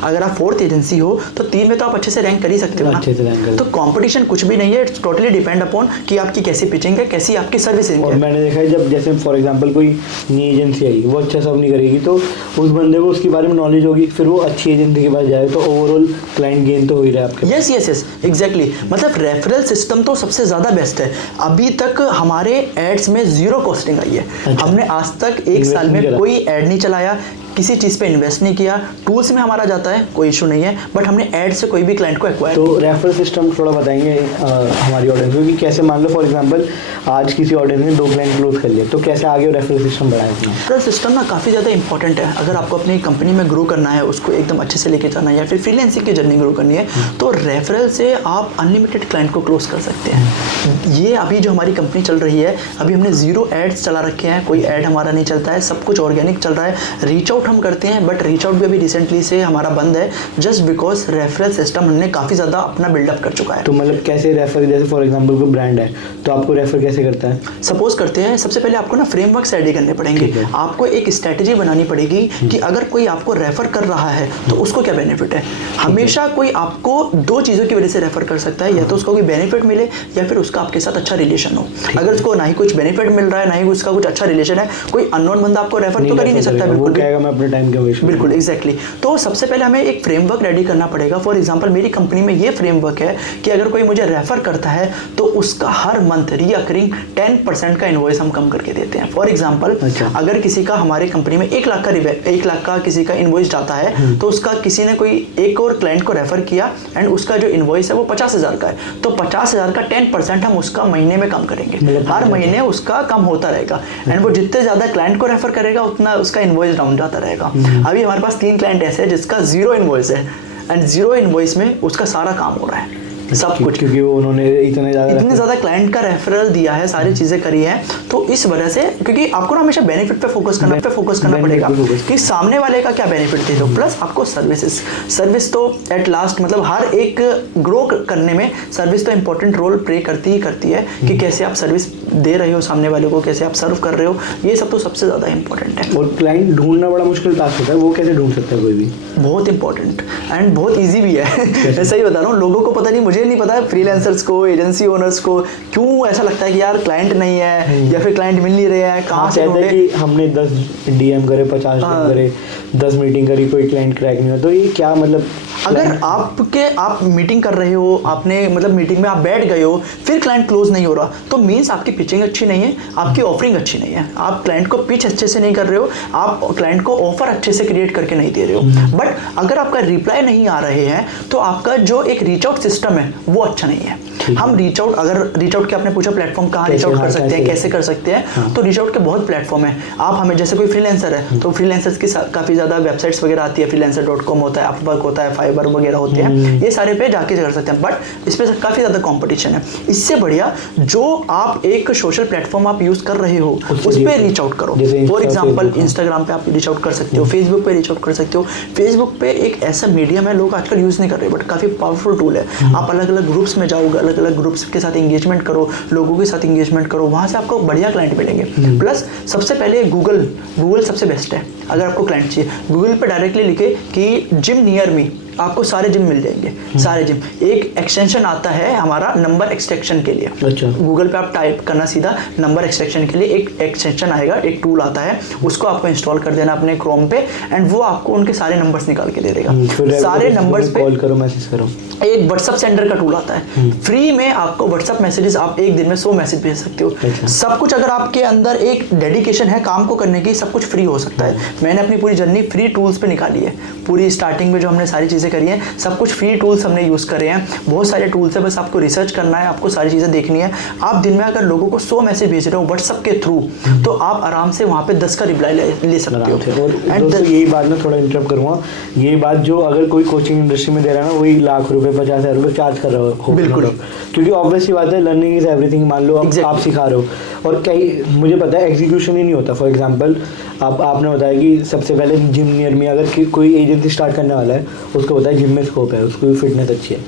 अगर आप 4th एजेंसी हो तो 3 में तो आप अच्छे से रैंक कर ही सकते हो ना। अच्छे से रैंक कर। तो कंपटीशन कुछ भी नहीं है, इट्स टोटली डिपेंड अपॉन कि आपकी कैसी पिचिंग है, कैसी आपकी सर्विसिंग और है। मैंने देखा है जब जैसे फॉर एग्जांपल कोई नई एजेंसी आई, वो अच्छा सब नहीं करेगी तो उस बंदे को उसके बारे में नॉलेज होगी, फिर वो अच्छी एजेंसी के पास जाए तो ओवरऑल क्लाइंट गेन तो हो ही रहा है आपके। यस यस यस एग्जैक्टली, मतलब रेफरल सिस्टम तो सबसे ज़्यादा बेस्ट है। अभी तक हमारे एड्स में 0 कॉस्टिंग आई है। अच्छा। हमने आज तक 1 साल में कोई ऐड नहीं चलाया, किसी चीज़ पे इन्वेस्ट नहीं किया। टूल्स में हमारा जाता है, कोई इशू नहीं है, बट हमने ऐड से कोई भी क्लाइंट को एक्वायर। तो रेफरल सिस्टम थोड़ा बताएंगे हमारी ऑडियंस को कि कैसे, मान लो फॉर एग्जांपल आज किसी ऑडियंस ने 2 क्लाइंट क्लोज कर लिए, तो कैसे आगे रेफरल सिस्टम बढ़ाएं अपना? रेफरल सिस्टम ना काफ़ी ज़्यादा इंपॉर्टेंट है। अगर आपको अपनी कंपनी में ग्रो करना है, उसको एकदम अच्छे से लेके जाना है, या फिर फ्रीलांसिंग की जर्नी ग्रो करनी है, तो रेफरल से आप अनलिमिटेड क्लाइंट को क्लोज कर सकते हैं। ये अभी जो हमारी कंपनी चल रही है, अभी हमने 0 एड्स चला रखे हैं, कोई ऐड हमारा नहीं चलता है, सब कुछ ऑर्गेनिक चल रहा है। रीच आउट हम करते हैं, बट रीच आउट भी अभी रिसेंटली से हमारा बंद है, जस्ट बिकॉज रेफरल सिस्टम हमने काफ़ी ज़्यादा अपना बिल्डअप कर चुका है। तो मतलब कैसे रेफर, जैसे फॉर एग्जांपल कोई ब्रांड है तो आपको रेफर कैसे करता है? सपोज करते हैं, सबसे पहले आपको ना फ्रेमवर्क रेडी करने पड़ेंगे। आपको एक स्ट्रैटेजी बनानी पड़ेगी कि अगर कोई आपको रेफर कर रहा है तो उसको क्या बेनिफिट है। हमेशा कोई आपको 2 चीज़ों की वजह से रेफर कर सकता है, या तो उसको कोई बेनिफिट मिले या फिर उसका आपके साथ अच्छा रिलेशन हो। अगर उसको ना ही कुछ बेनिफिट मिल रहा है, ना ही उसका कुछ अच्छा रिलेशन है, कोई अननोन बंदा आपको रेफर तो कर ही नहीं सकता। वो कहेगा मैं अपने टाइम के वेस्ट। बिल्कुल एग्जैक्टली। तो सबसे पहले हमें एक फ्रेमवर्क रेडी करना पड़ेगा। फॉर एग्जांपल मेरी कंपनी में ये फ्रेमवर्क है कि अगर कोई मुझे रेफर करता है तो उसका हर मंथ रीअकरिंग 10% का इनवॉइस हम कम करके देते हैं। फॉर एग्जांपल अगर किसी का हमारे कंपनी में 1 लाख का किसी का इनवॉइस जाता है, तो उसका किसी ने कोई एक और क्लाइंट को रेफर किया एंड उसका जो इनवॉइस है वो 50,000 का है, तो 50,000 का 10% हम उसका महीने में कम करेंगे। हर महीने उसका कम होता रहेगा एंड वो जितने ज़्यादा क्लाइंट को रेफर करेगा उतना उसका इनवॉइस डाउन जाता रहेगा। अभी हमारे पास 3 क्लाइंट ऐसे हैं जिसका 0 इनवॉइस है एंड 0 इनवॉइस में उसका सारा काम हो रहा है, सब कुछ, क्योंकि वो उन्होंने इतने ज़्यादा क्लाइंट का रेफरल दिया है, सारी चीज़ें करी है। तो इस वजह से, क्योंकि आपको ना हमेशा बेनिफिट पे फोकस करना पड़ेगा कि सामने वाले का क्या बेनिफिट दे दो, प्लस आपको सर्विस तो एट लास्ट, मतलब हर एक ग्रो करने में सर्विस तो इंपॉर्टेंट रोल प्ले करती है कि कैसे आप सर्विस दे रहे हो सामने वाले को, कैसे आप सर्व कर रहे हो, ये सब तो सबसे ज़्यादा इंपॉर्टेंट है। और क्लाइंट ढूंढना बड़ा मुश्किल टास्क होता है, वो कैसे ढूंढ सकता है कोई भी? बहुत इंपॉर्टेंट एंड बहुत ईजी भी है। ऐसा ही बता रहा हूँ, लोगों को पता नहीं, मुझे नहीं पता, फ्रीलांसर्स को, एजेंसी ओनर्स को क्यों ऐसा लगता है कि यार क्लाइंट नहीं है या फिर क्लाइंट मिल नहीं रहे हैं, कहाँ से ढूंढे। कि हमने 10 DM करे, 50 DM करे, 10 मीटिंग करी, कोई क्लाइंट क्रैक नहीं हुआ, तो ये क्या मतलब? अगर आप मीटिंग कर रहे हो, आपने मतलब मीटिंग में आप बैठ गए हो, फिर क्लाइंट क्लोज नहीं हो रहा, तो मीन्स आपकी पिचिंग अच्छी नहीं है, आपकी ऑफरिंग अच्छी नहीं है, आप क्लाइंट को पिच अच्छे से नहीं कर रहे हो, आप क्लाइंट को ऑफर अच्छे से क्रिएट करके नहीं दे रहे हो। बट अगर आपका रिप्लाई नहीं आ रहे हैं तो आपका जो एक रीच आउट सिस्टम है वो अच्छा नहीं है। हम रीच आउट के आपने पूछा प्लेटफॉर्म कहाँ रीच आउट कर सकते हैं, कैसे कर सकते हैं, तो रीच आउट के बहुत प्लेटफॉर्म है। आप हमें, जैसे कोई फ्रीलांसर है तो फ्रीलांसर्स की काफ़ी ज़्यादा वेबसाइट्स वगैरह आती है, freelancer.com होता है, अपवर्क होता है, फाइबर वगैरह होते हैं, ये सारे पे जाके कर सकते हैं। बट इस पे काफ़ी ज़्यादा कंपटीशन है। इससे बढ़िया जो आप एक सोशल प्लेटफॉर्म आप यूज़ कर रहे हो उस पर रीच आउट करो। फॉर एग्जाम्पल इंस्टाग्राम पे आप रीच आउट कर सकते हो, फेसबुक पे रीच आउट कर सकते हो। फेसबुक पे एक ऐसा मीडियम है, लोग आजकल यूज़ नहीं कर रहे, बट काफ़ी पावरफुल टूल है। आप अलग अलग ग्रुप्स में जाओगे, अलग अलग ग्रुप्स के साथ एंगेजमेंट करो, लोगों के साथ एंगेजमेंट करो, वहाँ से आपको बढ़िया क्लाइंट मिलेंगे। प्लस सबसे पहले गूगल सबसे बेस्ट है। अगर आपको क्लाइंट चाहिए, गूगल पे डायरेक्टली लिखे कि जिम नियर मी, आपको सारे जिम मिल जाएंगे, सारे जिम। एक एक्सटेंशन आता है हमारा नंबर एक्सट्रैक्शन के लिए। अच्छा। गूगल पे आप टाइप करना सीधा नंबर एक्सट्रैक्शन के लिए एक एक्सटेंशन आएगा, एक टूल आता है, उसको आपको इंस्टॉल कर देना अपने क्रोम पे एंड वो आपको उनके सारे नंबर्स निकाल के दे देगा। सारे नंबर्स पे कॉल करो, मैसेज करो। एक व्हाट्सएप सेंडर का टूल आता है, फ्री में आपको व्हाट्सएप मैसेजेस, आप एक दिन में 100 मैसेज भेज सकते हो। अच्छा। सब कुछ, अगर आपके अंदर एक डेडिकेशन है काम को करने की, सब कुछ फ्री हो सकता है। मैंने अपनी पूरी जर्नी फ्री टूल्स पे निकाली है। पूरी स्टार्टिंग में जो हमने सारी चीज़ें करी हैं, सब कुछ फ्री टूल्स हमने यूज़ करे हैं। बहुत सारे टूल्स है, बस आपको रिसर्च करना है, आपको सारी चीज़ें देखनी है। आप दिन में अगर लोगों को 100 मैसेज भेज रहे हो व्हाट्सएप के थ्रू, तो आप आराम से वहाँ पे 10 का रिप्लाई ले सकते हो। और दोस्तों यही बात मैं थोड़ा इंटरप्ट करूँगा, ये बात जो अगर कोई कोचिंग इंडस्ट्री में दे रहा है ना, वही लाख रुपए 50,000 रुपये चार्ज कर रहा हो। बिल्कुल, क्योंकि ऑब्वियसली बात है, लर्निंग इज एवरीथिंग। मान लो आप सिखा रहे हो और कई, मुझे पता है एग्जीक्यूशन ही नहीं होता। फॉर एग्जांपल आपने बताया कि सबसे पहले जिम नियर में, अगर कोई एजेंसी स्टार्ट करने वाला है, उसको बताया जिम में स्कोप है, उसको भी फिटनेस अच्छी है,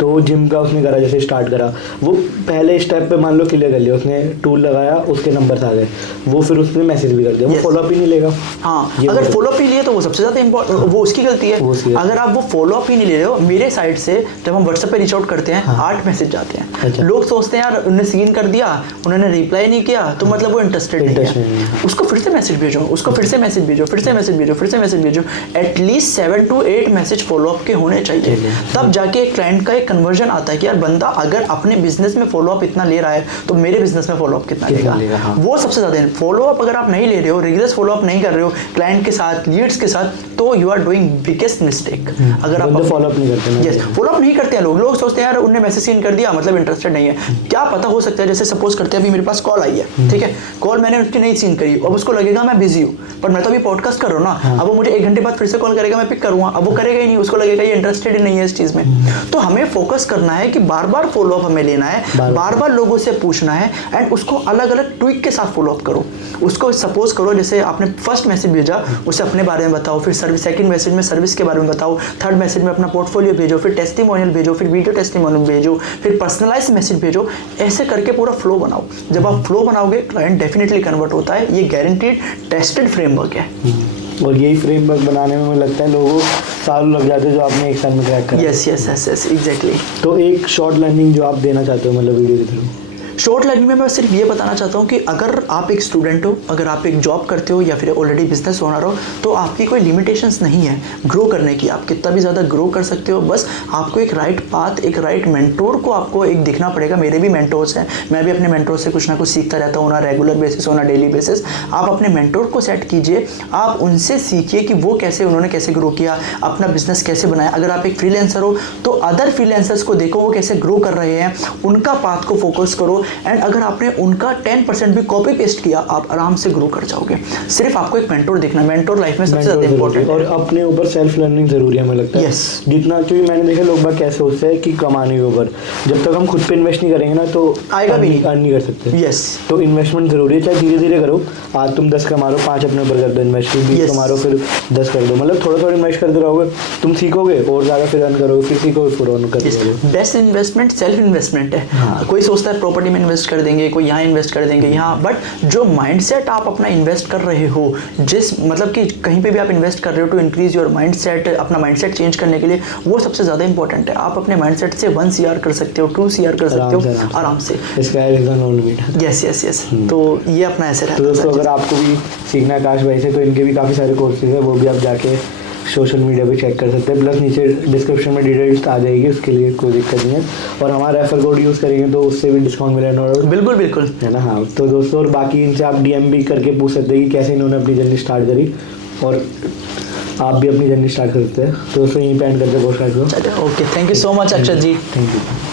तो जिम का उसने करा, जैसे स्टार्ट करा, वो पहले स्टेप पे मान लो क्लियर कर लिया उसने, टूल लगाया, उसके नंबर्स आ गए, वो फिर उसने मैसेज भी कर दिया, वो फॉलोअप ही नहीं लेगा। हाँ, अगर फॉलोअप ही लिए तो वो सबसे ज़्यादा इम्पोर्टेंट, वो उसकी गलती है। अगर आप वो फॉलोअप ही नहीं ले रहे हो, मेरे साइड से जब हम व्हाट्सएप पे रीच आउट करते हैं 8 मैसेज जाते हैं। अच्छा। लोग सोचते हैं यार उन्होंने सीन कर दिया, उन्होंने रिप्लाई नहीं किया तो मतलब वो इंटरेस्टेड नहीं है, उसको फिर से मैसेज भेजो, उसको फिर से मैसेज भेजो, फिर से मैसेज भेजो, फिर से मैसेज भेजो। एटलीस्ट 7 to 8 मैसेज फॉलोअप के होने चाहिए, तब जाके एक क्लाइंट का एक कन्वर्जन आता है कि यार बंदा अगर अपने बिजनेस में फॉलोअप इतना ले रहा है तो मेरे बिजनेस में फॉलोअप कितना लेगा। वो सबसे ज़्यादा फॉलोअप अगर आप नहीं ले रहे हो, रेगुलर फॉलोअप नहीं कर रहे हो क्लाइंट के साथ, लीड्स के साथ, तो you are doing biggest mistake. अगर आप फॉलोअप नहीं करते, यस, फॉलोअप नहीं करते हैं लोग सोचते हैं यार उन्होंने मैसेज सीन कर दिया मतलब इंटरेस्टेड नहीं है। क्या पता हो सकता है, जैसे सपोज करते हैं अभी मेरे पास कॉल आई है, ठीक है, कॉल मैंने उसकी नहीं सीन करी, अब उसको लगेगा मैं बिजी हूँ, पर मैं तो अभी पॉडकास्ट कर रहा हूँ ना, अब वो मुझे 1 घंटे बाद फिर से कॉल करेगा, मैं पिक करूँगा, अब वो करेगा ही नहीं, उसको लगेगा ये इंटरेस्टेड ही नहीं है इस चीज़ में। तो हमें फोकस करना है कि बार बार फॉलोअप हमें लेना है, बार बार लोगों से पूछना है, एंड उसको अलग अलग ट्विक के साथ फॉलोअप करो। उसको सपोज करो जैसे आपने फर्स्ट मैसेज भेजा, उसे अपने बारे में बताओ, फिर सर्विस, सेकंड मैसेज में सर्विस के बारे में बताओ, थर्ड मैसेज में अपना पोर्टफोलियो भेजो, फिर टेस्टिमोनियल भेजो, फिर वीडियो टेस्टिमोनियल भेजो, फिर पर्सनलाइज मैसेज भेजो। ऐसे करके पूरा फ्लो बनाओ। जब आप फ्लो बनाओगे क्लाइंट डेफिनेटली कन्वर्ट होता है, ये गारंटीड टेस्टेड फ्रेमवर्क है। और यही फ्रेमवर्क बनाने में मुझे लगता है लोगों को साल लग जाते हैं, जो आपने 1 साल में क्रैक करा। Yes yes yes yes exactly. तो एक शॉर्ट लर्निंग जो आप देना चाहते हो मतलब वीडियो के थ्रू? शॉर्ट लर्निंग में मैं सिर्फ ये बताना चाहता हूँ कि अगर आप एक स्टूडेंट हो, अगर आप एक जॉब करते हो या फिर ऑलरेडी बिजनेस ओनर हो, तो आपकी कोई लिमिटेशंस नहीं है ग्रो करने की, आप कितना भी ज़्यादा ग्रो कर सकते हो। बस आपको एक राइट पाथ, एक राइट मेंटोर को आपको एक दिखना पड़ेगा। मेरे भी मेंटोर्स हैं, मैं भी अपने मेंटोर से कुछ ना कुछ सीखता रहता हूँ, ना रेगुलर बेसिस हो ना डेली बेसिस। आप अपने मेंटोर को सेट कीजिए, आप उनसे सीखिए कि वो कैसे, उन्होंने कैसे ग्रो किया, अपना बिजनेस कैसे बनाया। अगर आप एक फ्रीलांसर हो तो अदर फ्रीलांसर्स को देखो वो कैसे ग्रो कर रहे हैं, उनका पाथ को फोकस करो, एंड अगर आपने उनका 10% भी कॉपी पेस्ट किया, आप आराम से ग्रो कर जाओगे। सिर्फ आपको एक मेंटोर देखना, मेंटोर लाइफ में सबसे ज़्यादा इंपॉर्टेंट है। और अपने ऊपर सेल्फ लर्निंग जरूरी है, मुझे लगता है। Yes. जितना, क्योंकि मैंने देखा लोग बात कैसे सोचते हैं कि कमाने के ऊपर, जब तक हम खुद पे इन्वेस्ट नहीं करेंगे ना तो आएगा भी नहीं, अर्न नहीं कर सकते। यस, तो इन्वेस्टमेंट जरूरी है, चाहे धीरे धीरे करो। आज तुम 10 कमा लो, 5 अपने ऊपर कर दो इन्वेस्ट, फिर 20 कमा लो, फिर 10 कर दो। मतलब थोड़ा थोड़ा इन्वेस्ट करते रहोगे, तुम सीखोगे और ज़्यादा, फिर अर्न करोगे, फिर सीखोगे, फिर अर्न करोगे। बेस्ट इन्वेस्टमेंट सेल्फ इन्वेस्टमेंट है। कोई सोचता है प्रॉपर्टी में इन्वेस्ट कर देंगे, कोई यहाँ इन्वेस्ट कर देंगे यहाँ, बट जो माइंडसेट आप अपना इन्वेस्ट कर रहे हो, जिस मतलब कि कहीं पे भी आप इन्वेस्ट कर रहे हो टू इंक्रीज योर माइंडसेट, अपना माइंडसेट चेंज करने के लिए, वो सबसे ज़्यादा इंपॉर्टेंट है। आप अपने माइंडसेट से 1 CR कर सकते हो, 2 CR कर सकते हो आराम से। Yes yes yes. तो ये अपना ऐसे रहता है। तो दोस्तों अगर आपको भी सीखना है आकाश भाई से, तो इनके भी काफ़ी सारे कोर्सेज है, वो भी आप जाके सोशल मीडिया पे चेक कर सकते हैं। प्लस नीचे डिस्क्रिप्शन में डिटेल्स आ जाएगी, उसके लिए कोई दिक्कत नहीं है। और हमारा रेफर कोड यूज़ करेंगे तो उससे भी डिस्काउंट मिलेगा। बिल्कुल बिल्कुल, है ना। हाँ, तो दोस्तों और बाकी इनसे आप DM भी करके पूछ सकते हैं कि कैसे इन्होंने अपनी जर्नी स्टार्ट करी, और आप भी अपनी जर्नी स्टार्ट कर सकते हैं। तो दोस्तों यहीं पे एंड करते हैं पॉडकास्ट को। Okay, thank you so much Akshat ji. Thank you.